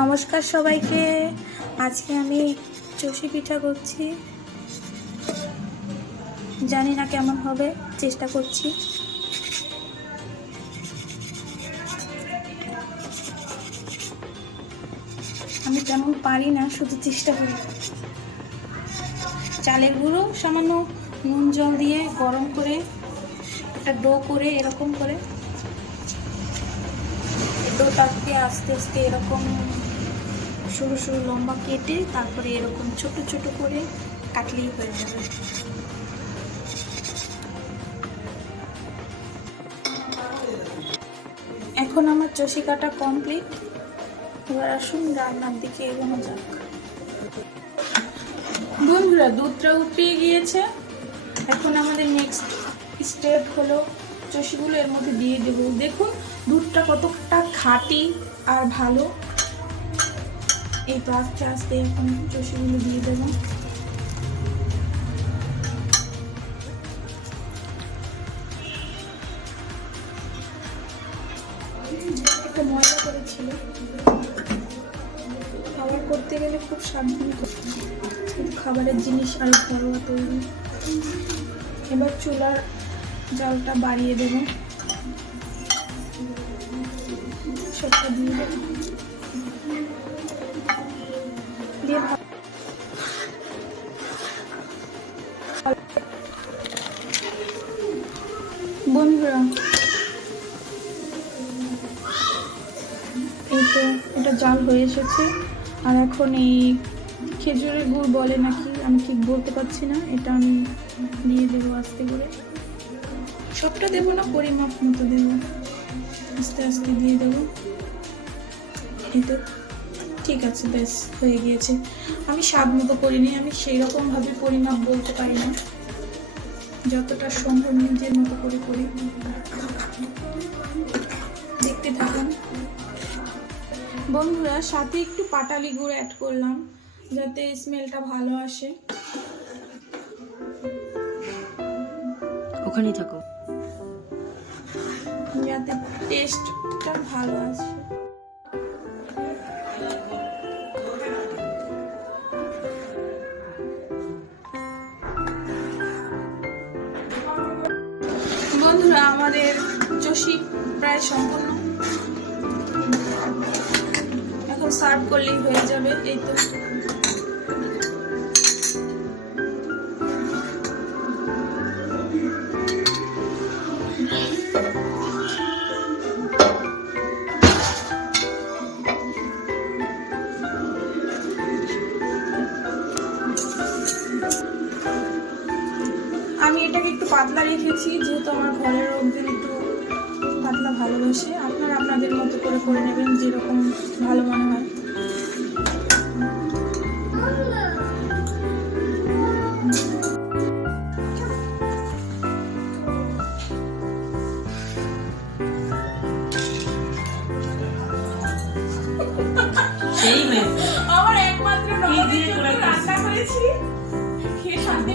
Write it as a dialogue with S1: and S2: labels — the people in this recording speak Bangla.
S1: নমস্কার সবাইকে। আজকে আমি চষি পিঠা করছি। জানি না কেমন হবে, চেষ্টা করছি। আমি তেমন পারি না, শুধু চেষ্টা করি। চালের গুঁড়ো, সামান্য নুন জল দিয়ে গরম করে, একটা ডো করে এরকম করে। ডোটাকে আস্তে আস্তে এরকম সরু সরু লম্বা কেটে তারপরে এরকম ছোট ছোট করে কাটলেই হয়ে যাবে। এখন আমার চষি কাটা কমপ্লিট এবার আসুন রান্নার দিকে এগোনো যাক। বন্ধুরা, দুধটা উঠিয়ে গিয়েছে। এখন আমাদের নেক্সট স্টেপ হলো চষিগুলো এর মধ্যে দিয়ে দেব। দেখুন, দুধটা কতটা খাঁটি আর ভালো। এই তো আস্তে এখন চষিগুলো দিয়ে দেবো। একটা ময়দা করেছিল খাবার করতে গেলে খুব সাবধানে খাবারের জিনিস আরও ঘরোয়া তৈরি। এবার চুলার জলটা বাড়িয়ে দেবো। সবটা দিয়ে দেবো। বন্ধুরা। এই তো এটা জাল হয়ে এসেছে। আর এখন এই খেজুরের গুড় বলে নাকি, আমি ঠিক বলতে পারছি না। এটা আমি দিয়ে দেবো আস্তে করে। সবটা দেবো না, পরিমাপ মতো দেবো। আস্তে আস্তে দিয়ে দেবো। এই তো, ঠিক আছে বেশ হয়ে গিয়েছে। আমি স্বাদ মতো করিনি, আমি সেই রকমভাবে পরিমাপ বলতে পারি না। যতটা সম্ভব নিজের মতো করে করি। দেখতে থাকুন। বন্ধুরা সাথে একটু পাটালি গুড় অ্যাড করলাম যাতে স্মেলটা ভালো আসে।
S2: ওখানেই থাকো।
S1: যাতে টেস্টটা ভালো আসে। আমাদের চষি প্রায় সম্পূর্ণ। এখন সার্ভ করলেই হয়ে যাবে, এই তো। আমি এটাকে একটু পাতলা রেখেছি, যেহেতু আমার ঘরের ভালোবাসে। আপনারা আপনাদের মতো করে করে নেবেন যেরকম ভালো মনে হয়। আমার একমাত্র রান্না করেছি। খেয়ে শান্তি